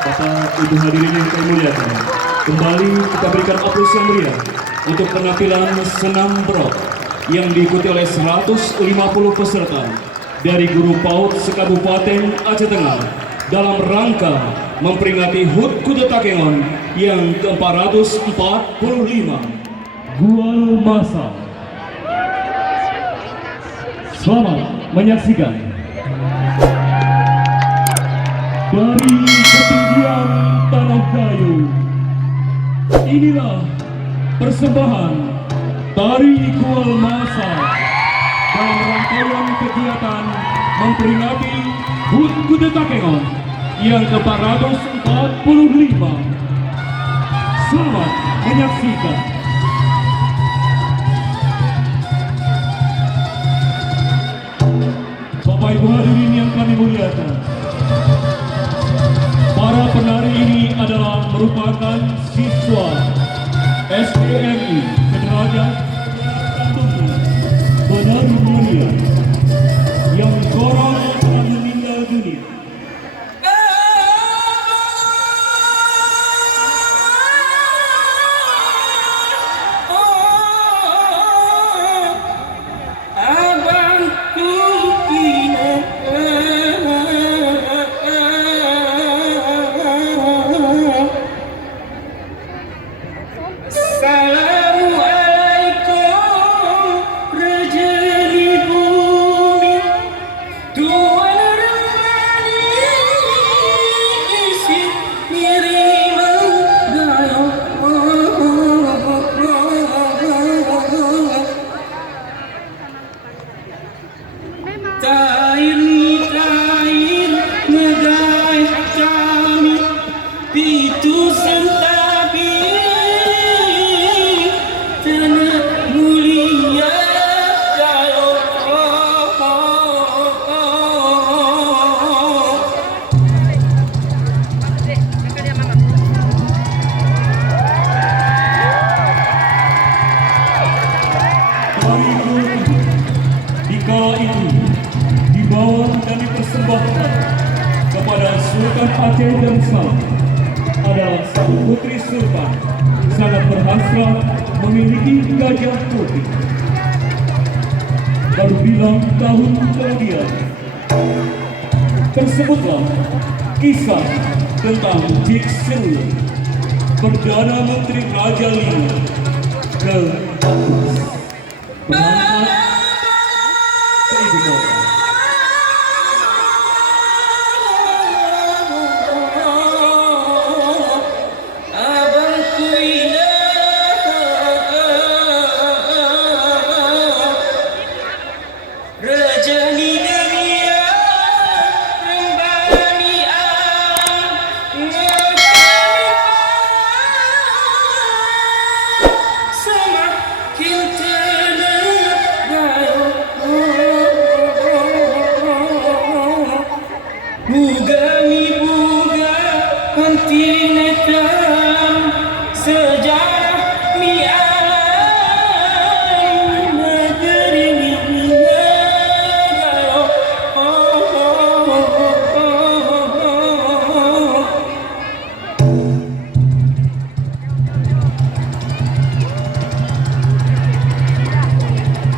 Bapak Ibu hadirin yang kami muliakan, kembali kita berikan aplaus yang meriah untuk penampilan senam brok yang diikuti oleh 150 peserta dari guru PAUD se-Kabupaten Aceh Tengah dalam rangka memperingati HUT Kuta Takengon yang ke-445. Gual Masa. Selamat menyaksikan. Dari ketinggian tanah kayu, inilah persembahan tari Gual Masa dalam rangkaian kegiatan memperingati HUT Kuta Takengon yang ke-445. Selamat menyaksikan. Bapak Ibu hadirin yang kami muliakan, para penari ini adalah merupakan siswa SDMI Sederajat Penari Mulia yang seorang telah meninggal dunia. Dikala itu dibawa dan dipersembahkan kepada Sultan Aceh Darussalam adalah sang putri sultan sangat berhasrat memiliki gajah putih. Baru bilang tahun kemudian tersebutlah kisah tentang Jigsaw, Perdana Menteri Raja Lima ke-4 berangkat ke ibu kota.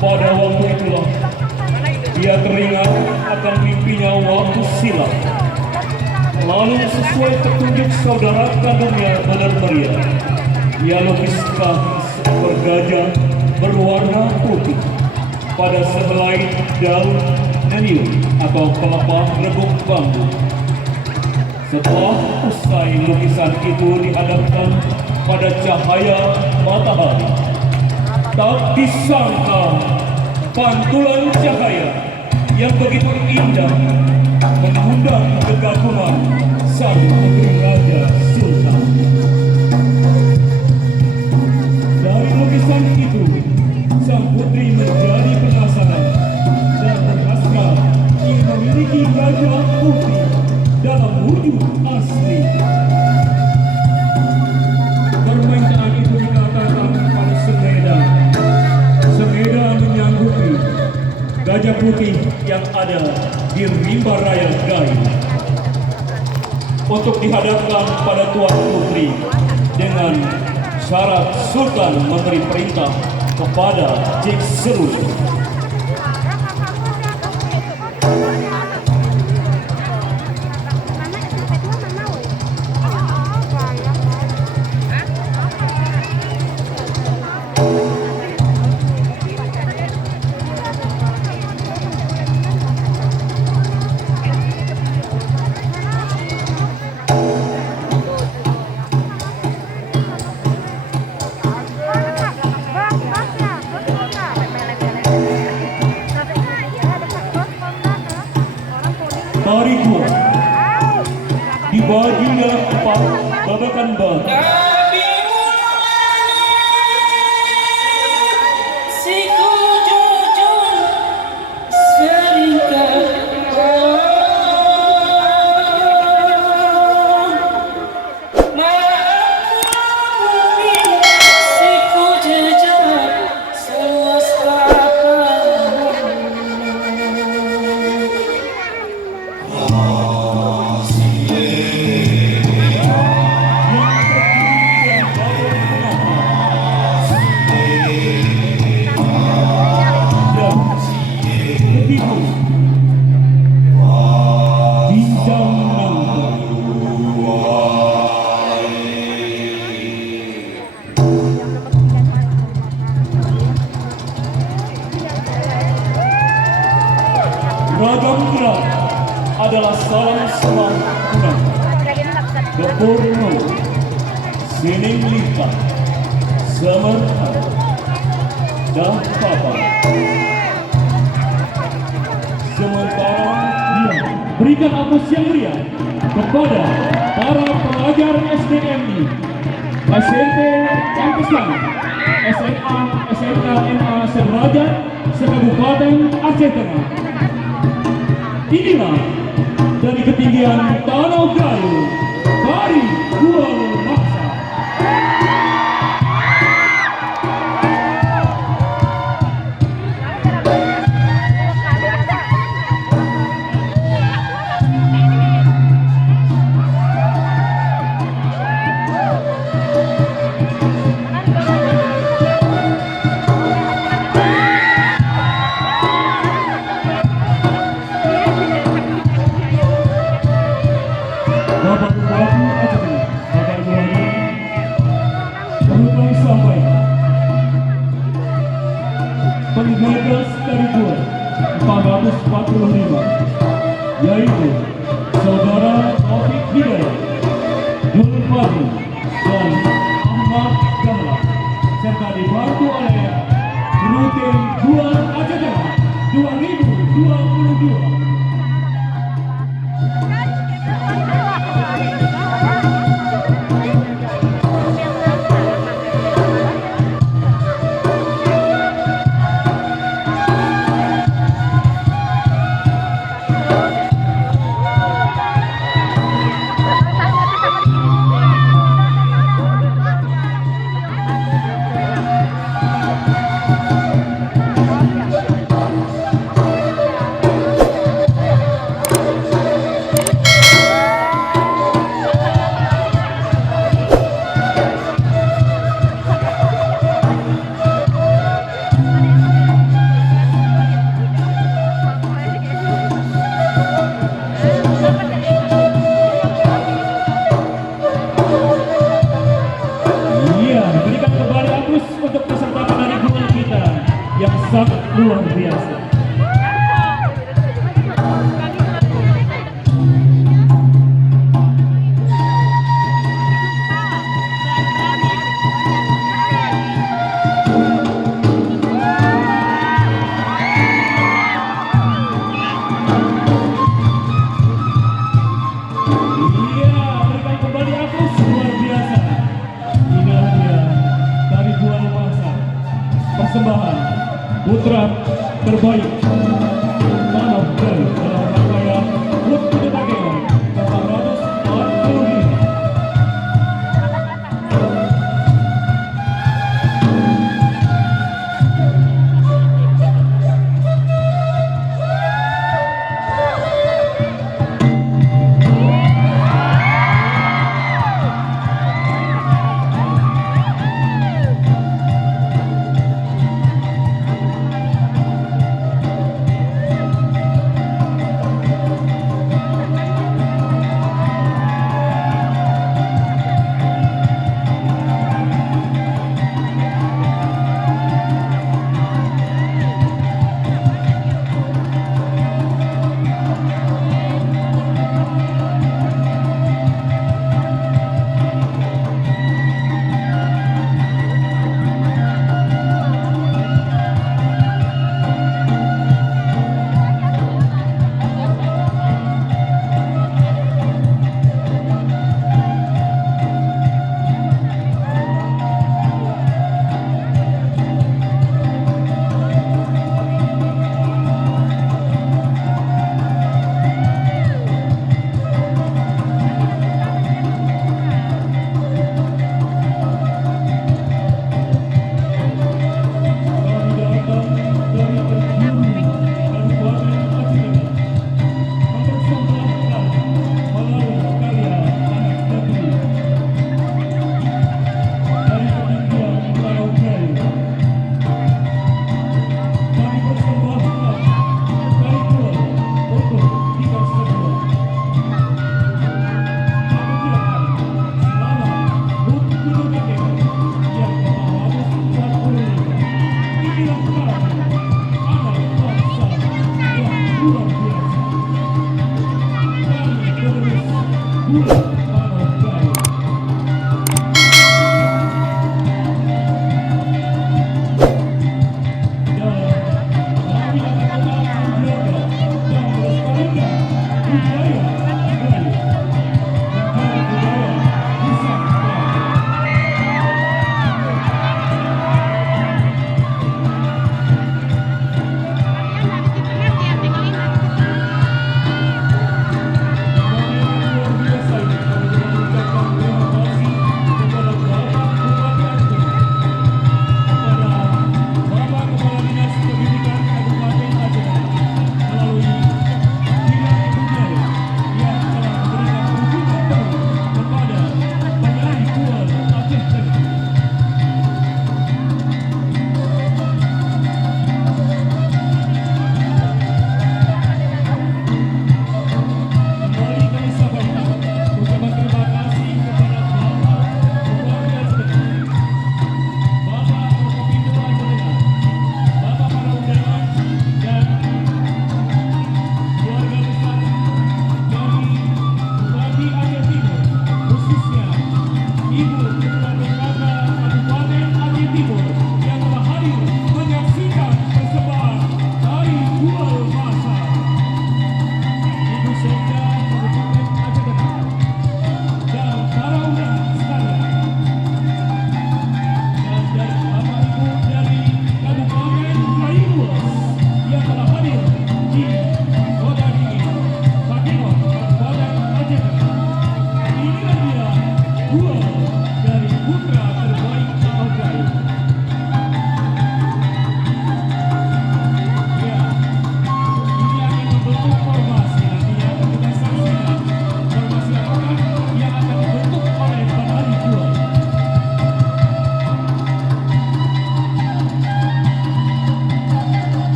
Pada waktu itulah ia teringat akan mimpinya waktu silam. Lalu sesuai petunjuk saudara kandungnya Badar Maria, ia lukiskan seekor gajah berwarna putih pada sehelai daun nenium atau pelepah rebung bambu. Setelah usai lukisan itu dihadapkan pada cahaya matahari, tak disangka pantulan cahaya yang begitu indah mengundang kekaguman sang putri raja sultan. Dari lukisan itu, sang putri menjadi penasaran dan berhasrat ingin memiliki gajah putih dalam wujud asli. Permintaan itu dikatakan pada Semeda. Semeda menyanggupi kemeja putih yang ada di rimba raya Gayo untuk dihadapkan pada Tuan Putri dengan syarat Sultan memberi perintah kepada Cik Seru. Tari gua dibagi dalam 4 babakan bal. Ragam gerak adalah salam semang kunang, Gepurno, Sining Lita, Semerta, dan Papa. Sementara dia berikan aplaus yang meriah kepada para pelajar SDMI, SMP Campuslan, SMA, SMK, MA Sederajat, Sekabupaten Aceh Tengah. Inilah dari ketinggian Tanah Gayo, Tari Gua Maksa. Bapak Bupati Aceh Tengah, Bapak Ibu Hadirin, kami sampaikan penggagas dari gua 445, yaitu Saudara Taufik Hidayat, Dul Fadli, dan Ahmad Dahlan, serta dibantu oleh Rutin Gua Aceh Tengah 2022. Untuk peserta penari bunga kita yang sangat luar biasa. Persembahan putra terbaik Tanah Gayo dalam rangkaian HUT Kedetakean 445.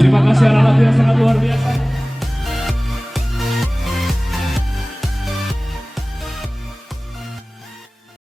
Terima kasih anak-anak yang sangat luar biasa.